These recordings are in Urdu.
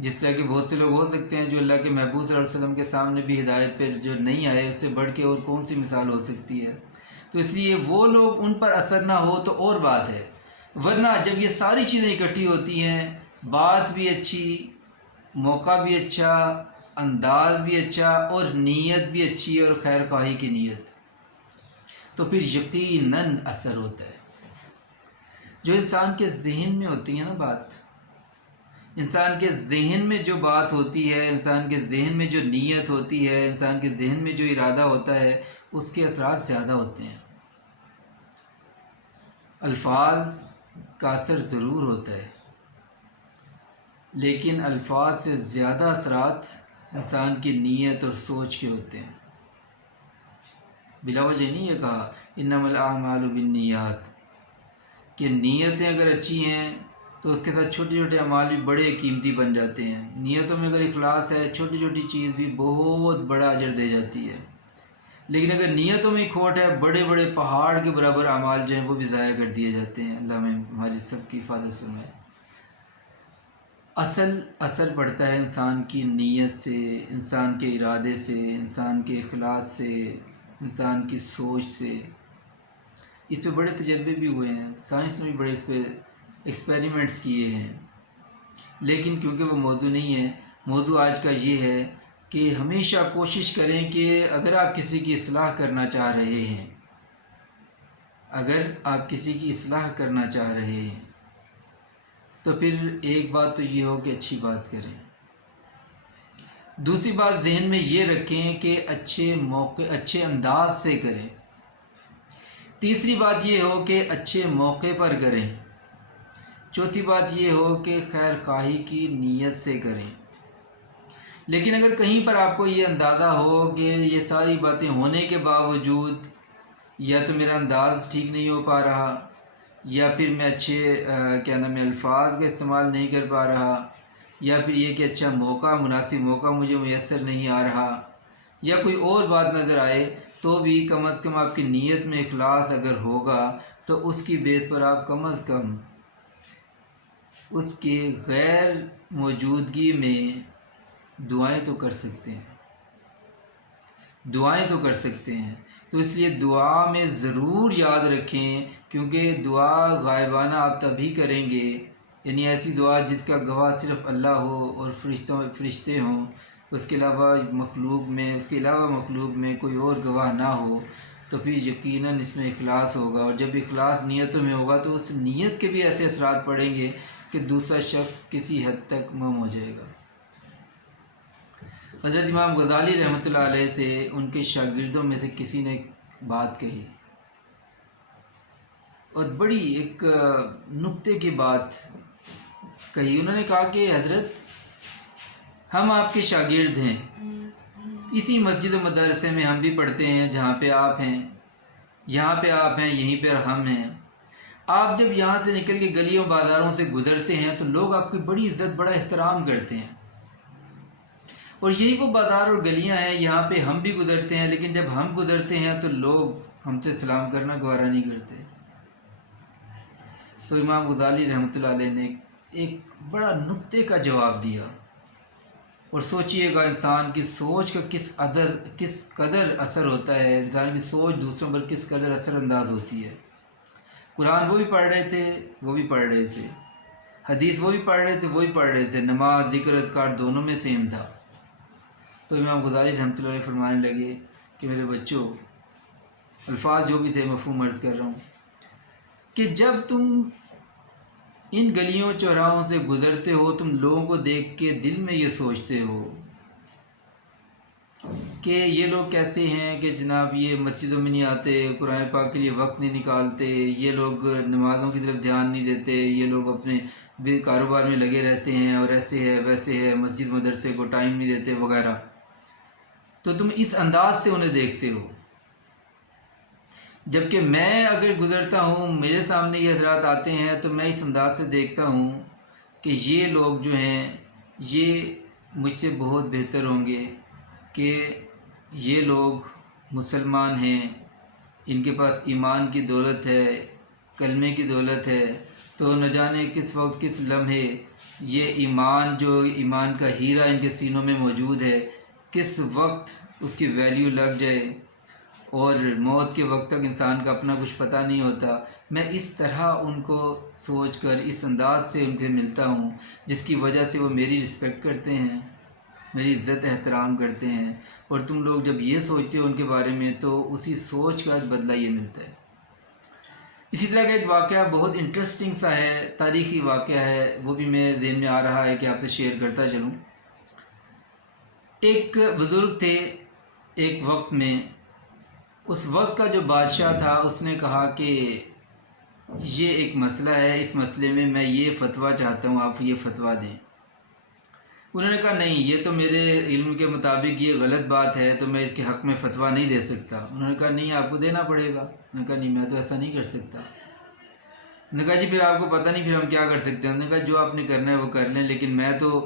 جس طرح کے بہت سے لوگ ہو سکتے ہیں جو اللہ کے محبوب صلی اللہ علیہ وسلم کے سامنے بھی ہدایت پہ جو نہیں آئے، اس سے بڑھ کے اور کون سی مثال ہو سکتی ہے؟ تو اس لیے وہ لوگ ان پر اثر نہ ہو تو اور بات ہے، ورنہ جب یہ ساری چیزیں اکٹھی ہوتی ہیں، بات بھی اچھی، موقع بھی اچھا، انداز بھی اچھا، اور نیت بھی اچھی اور خیر خواہی کی نیت، تو پھر یقیناً اثر ہوتا ہے۔ جو انسان کے ذہن میں ہوتی ہے نا بات، انسان کے ذہن میں جو بات ہوتی ہے، انسان کے ذہن میں جو نیت ہوتی ہے، انسان کے ذہن میں جو ارادہ ہوتا ہے، اس کے اثرات زیادہ ہوتے ہیں۔ الفاظ کا اثر ضرور ہوتا ہے، لیکن الفاظ سے زیادہ اثرات انسان کی نیت اور سوچ کے ہوتے ہیں۔ بلا وجہ نہیں یہ کہا انما الاعمال بالنیات، کہ نیتیں اگر اچھی ہیں تو اس کے ساتھ چھوٹے چھوٹے اعمال بھی بڑے قیمتی بن جاتے ہیں۔ نیتوں میں اگر اخلاص ہے، چھوٹی چھوٹی چیز بھی بہت بڑا اجر دے جاتی ہے، لیکن اگر نیتوں میں کھوٹ ہے، بڑے بڑے پہاڑ کے برابر اعمال جو ہیں وہ بھی ضائع کر دیے جاتے ہیں۔ اللہ میں ہماری سب کی حفاظت فرمائے۔ اصل اثر پڑتا ہے انسان کی نیت سے، انسان کے ارادے سے، انسان کے اخلاص سے، انسان کی سوچ سے۔ اس پہ بڑے تجربے بھی ہوئے ہیں، سائنس نے بھی بڑے اس پہ ایکسپیریمنٹس کیے ہیں، لیکن کیونکہ وہ موضوع نہیں ہے، موضوع آج کا یہ ہے کہ ہمیشہ کوشش کریں کہ اگر آپ کسی کی اصلاح کرنا چاہ رہے ہیں، اگر آپ کسی کی اصلاح کرنا چاہ رہے ہیں تو پھر ایک بات تو یہ ہو کہ اچھی بات کریں، دوسری بات ذہن میں یہ رکھیں کہ اچھے انداز سے کریں، تیسری بات یہ ہو کہ اچھے موقع پر کریں، چوتھی بات یہ ہو کہ خیر خواہی کی نیت سے کریں۔ لیکن اگر کہیں پر آپ کو یہ اندازہ ہو کہ یہ ساری باتیں ہونے کے باوجود یا تو میرا انداز ٹھیک نہیں ہو پا رہا، یا پھر میں اچھے الفاظ کا استعمال نہیں کر پا رہا، یا پھر یہ کہ اچھا موقع، مناسب موقع مجھے میسر نہیں آ رہا، یا کوئی اور بات نظر آئے، تو بھی کم از کم آپ کی نیت میں اخلاص اگر ہوگا تو اس کی بیس پر آپ کم از کم اس کے غیر موجودگی میں دعائیں تو کر سکتے ہیں، دعائیں تو کر سکتے ہیں۔ تو اس لیے دعا میں ضرور یاد رکھیں، کیونکہ دعا غائبانہ آپ تبھی کریں گے، یعنی ایسی دعا جس کا گواہ صرف اللہ ہو اور فرشتے ہوں، اس کے علاوہ مخلوق میں کوئی اور گواہ نہ ہو، تو پھر یقیناً اس میں اخلاص ہوگا، اور جب اخلاص نیتوں میں ہوگا تو اس نیت کے بھی ایسے اثرات پڑیں گے کہ دوسرا شخص کسی حد تک مم ہو جائے گا۔ حضرت امام غزالی رحمۃ اللہ علیہ سے ان کے شاگردوں میں سے کسی نے بات کہی، اور بڑی ایک نکتے کی بات کہی۔ انہوں نے کہا کہ حضرت، ہم آپ کے شاگرد ہیں، اسی مسجد و مدرسے میں ہم بھی پڑھتے ہیں جہاں پہ آپ ہیں، یہاں پہ آپ ہیں، یہیں پہ ہم ہیں۔ آپ جب یہاں سے نکل کے گلیوں بازاروں سے گزرتے ہیں تو لوگ آپ کی بڑی عزت، بڑا احترام کرتے ہیں، اور یہی وہ بازار اور گلیاں ہیں یہاں پہ ہم بھی گزرتے ہیں، لیکن جب ہم گزرتے ہیں تو لوگ ہم سے سلام کرنا گوارہ نہیں کرتے۔ تو امام غزالی رحمۃ اللہ علیہ نے ایک بڑا نکتے کا جواب دیا، اور سوچئے گا انسان کی سوچ کا کس قدر اثر ہوتا ہے، انسان کی سوچ دوسروں پر کس قدر اثر انداز ہوتی ہے۔ قرآن وہ بھی پڑھ رہے تھے، وہ بھی پڑھ رہے تھے، حدیث وہ بھی پڑھ رہے تھے، وہ بھی پڑھ رہے تھے، نماز، ذکر، اذکار دونوں میں سیم تھا۔ تو امام غزالی رحمۃ اللہ علیہ فرمانے لگے کہ میرے بچوں، الفاظ جو بھی تھے مفہوم عرض کر رہا ہوں، کہ جب تم ان گلیوں چوراہوں سے گزرتے ہو، تم لوگوں کو دیکھ کے دل میں یہ سوچتے ہو کہ یہ لوگ کیسے ہیں کہ جناب یہ مسجدوں میں نہیں آتے، قرآن پاک کے لیے وقت نہیں نکالتے، یہ لوگ نمازوں کی طرف دھیان نہیں دیتے، یہ لوگ اپنے کاروبار میں لگے رہتے ہیں، اور ایسے ہے ویسے ہے، مسجد مدرسے کو ٹائم نہیں دیتے وغیرہ۔ تو تم اس انداز سے انہیں دیکھتے ہو، جبکہ میں اگر گزرتا ہوں، میرے سامنے یہ حضرات آتے ہیں تو میں اس انداز سے دیکھتا ہوں کہ یہ لوگ جو ہیں یہ مجھ سے بہت بہتر ہوں گے، کہ یہ لوگ مسلمان ہیں، ان کے پاس ایمان کی دولت ہے، کلمے کی دولت ہے، تو نہ جانے کس وقت کس لمحے یہ ایمان جو ایمان کا ہیرا ان کے سینوں میں موجود ہے، کس وقت اس کی ویلیو لگ جائے، اور موت کے وقت تک انسان کا اپنا کچھ پتہ نہیں ہوتا۔ میں اس طرح ان کو سوچ کر اس انداز سے ان سے ملتا ہوں جس کی وجہ سے وہ میری رسپیکٹ کرتے ہیں، میری عزت احترام کرتے ہیں، اور تم لوگ جب یہ سوچتے ہو ان کے بارے میں تو اسی سوچ کا بدلہ یہ ملتا ہے۔ اسی طرح کا ایک واقعہ بہت انٹرسٹنگ سا ہے، تاریخی واقعہ ہے، وہ بھی میرے ذہن میں آ رہا ہے کہ آپ سے شیئر کرتا چلوں۔ ایک بزرگ تھے ایک وقت میں، اس وقت کا جو بادشاہ تھا اس نے کہا کہ یہ ایک مسئلہ ہے، اس مسئلے میں میں یہ فتویٰ چاہتا ہوں، آپ یہ فتویٰ دیں۔ انہوں نے کہا نہیں، یہ تو میرے علم کے مطابق یہ غلط بات ہے، تو میں اس کے حق میں فتویٰ نہیں دے سکتا۔ انہوں نے کہا نہیں، آپ کو دینا پڑے گا۔ میں نے کہا نہیں، میں تو ایسا نہیں کر سکتا۔ انہوں نے کہا جی پھر آپ کو پتہ نہیں پھر ہم کیا کر سکتے ہیں؟ انہوں نے کہا جو آپ نے کرنا ہے وہ کر لیں، لیکن میں تو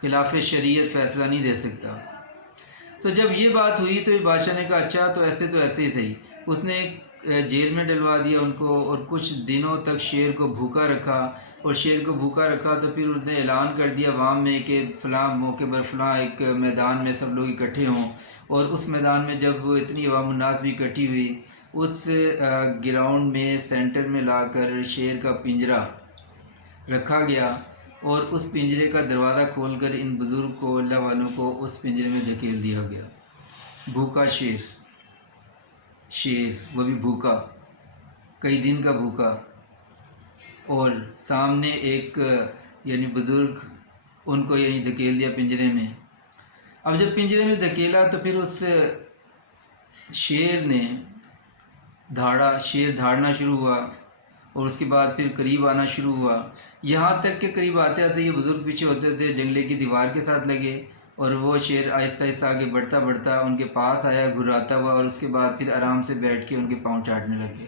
خلاف شریعت فیصلہ نہیں دے سکتا۔ تو جب یہ بات ہوئی تو بادشاہ نے کہا اچھا تو ایسے ہی صحیح۔ اس نے جیل میں ڈلوا دیا ان کو، اور کچھ دنوں تک شیر کو بھوکا رکھا، اور شیر کو بھوکا رکھا تو پھر اس نے اعلان کر دیا عوام میں کہ فلاں موقع پر فلاں ایک میدان میں سب لوگ اکٹھے ہوں، اور اس میدان میں جب اتنی عوام الناس بھی اکٹھی ہوئی، اس گراؤنڈ میں سینٹر میں لا کر شیر کا پنجرہ رکھا گیا، اور اس پنجرے کا دروازہ کھول کر ان بزرگ کو، اللہ والوں کو اس پنجرے میں دھکیل دیا گیا۔ بھوکا شیر، وہ بھی بھوکا، کئی دن کا بھوکا، اور سامنے ایک یعنی بزرگ ان کو یعنی دھکیل دیا پنجرے میں۔ اب جب پنجرے میں دھکیلا تو پھر اس شیر نے شیر دھاڑنا شروع ہوا، اور اس کے بعد پھر قریب آنا شروع ہوا، یہاں تک کہ قریب آتے آتے یہ بزرگ پیچھے ہوتے تھے، جنگلے کی دیوار کے ساتھ لگے، اور وہ شیر آہستہ آہستہ آگے بڑھتا ان کے پاس آیا گھراتا ہوا، اور اس کے بعد پھر آرام سے بیٹھ کے ان کے پاؤں چاٹنے لگے۔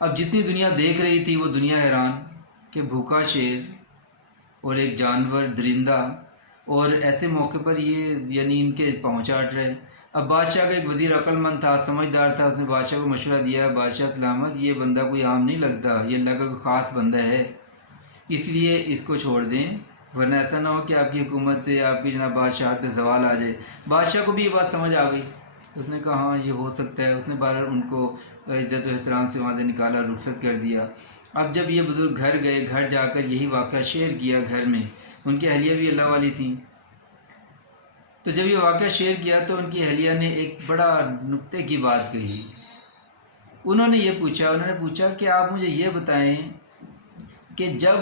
اب جتنی دنیا دیکھ رہی تھی وہ دنیا حیران کہ بھوکا شیر اور ایک جانور درندہ، اور ایسے موقع پر یہ یعنی ان کے پاؤں چاٹ رہے۔ اب بادشاہ کا ایک وزیر عقل مند تھا، سمجھدار تھا، اس نے بادشاہ کو مشورہ دیا، بادشاہ سلامت یہ بندہ کوئی عام نہیں لگتا، یہ اللہ کا کوئی خاص بندہ ہے، اس لیے اس کو چھوڑ دیں، ورنہ ایسا نہ ہو کہ آپ کی حکومت پہ، آپ کی جناب بادشاہت پہ زوال آ جائے۔ بادشاہ کو بھی یہ بات سمجھ آ گئی، اس نے کہا ہاں یہ ہو سکتا ہے۔ اس نے بہرحال ان کو عزت و احترام سے وہاں سے نکالا، رخصت کر دیا۔ اب جب یہ بزرگ گھر گئے، گھر جا کر یہی واقعہ شیئر کیا گھر میں، ان کی اہلیہ بھی اللہ والی تھیں، تو جب یہ واقعہ شیئر کیا تو ان کی اہلیہ نے ایک بڑا نکتے کی بات کہی۔ انہوں نے پوچھا کہ آپ مجھے یہ بتائیں کہ جب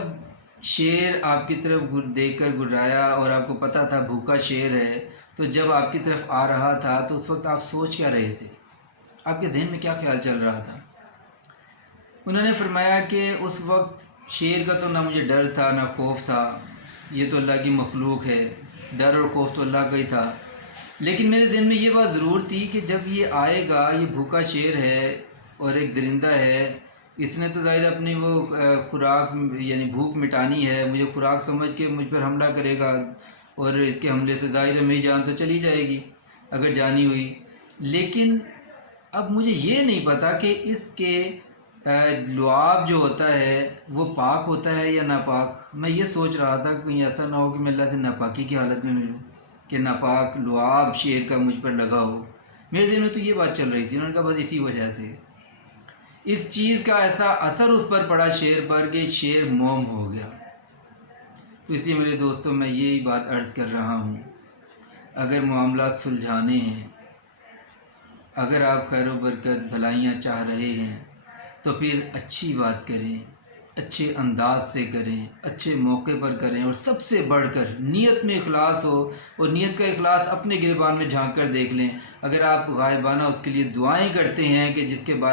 شیر آپ کی طرف دیکھ کر گرایا اور آپ کو پتہ تھا بھوکا شیر ہے، تو جب آپ کی طرف آ رہا تھا تو اس وقت آپ سوچ کیا رہے تھے؟ آپ کے ذہن میں کیا خیال چل رہا تھا؟ انہوں نے فرمایا کہ اس وقت شیر کا تو نہ مجھے ڈر تھا نہ خوف تھا، یہ تو اللہ کی مخلوق ہے، ڈر اور خوف تو اللہ کا ہی تھا، لیکن میرے ذہن میں یہ بات ضرور تھی کہ جب یہ آئے گا، یہ بھوکا شیر ہے اور ایک درندہ ہے، اس نے تو ظاہر اپنی وہ خوراک یعنی بھوک مٹانی ہے، مجھے خوراک سمجھ کے مجھ پر حملہ کرے گا، اور اس کے حملے سے ظاہر ہے میری جان تو چلی جائے گی اگر جانی ہوئی۔ لیکن اب مجھے یہ نہیں پتا کہ اس کے لعاب جو ہوتا ہے وہ پاک ہوتا ہے یا ناپاک۔ میں یہ سوچ رہا تھا کہ کہیں ایسا نہ ہو کہ میں اللہ سے ناپاکی کی حالت میں ملوں، کہ ناپاک لعاب شیر کا مجھ پر لگا ہو۔ میرے ذہن میں تو یہ بات چل رہی تھی۔ انہوں نے کہا بس اسی وجہ سے اس چیز کا ایسا اثر اس پر پڑا شیر پر کہ شیر موم ہو گیا۔ تو اس لیے میرے دوستوں میں یہی بات عرض کر رہا ہوں، اگر معاملات سلجھانے ہیں، اگر آپ خیر و برکت بھلائیاں چاہ رہے ہیں تو پھر اچھی بات کریں، اچھے انداز سے کریں، اچھے موقع پر کریں، اور سب سے بڑھ کر نیت میں اخلاص ہو، اور نیت کا اخلاص اپنے گریبان میں جھانک کر دیکھ لیں۔ اگر آپ غائبانہ اس کے لیے دعائیں کرتے ہیں کہ جس کے بعد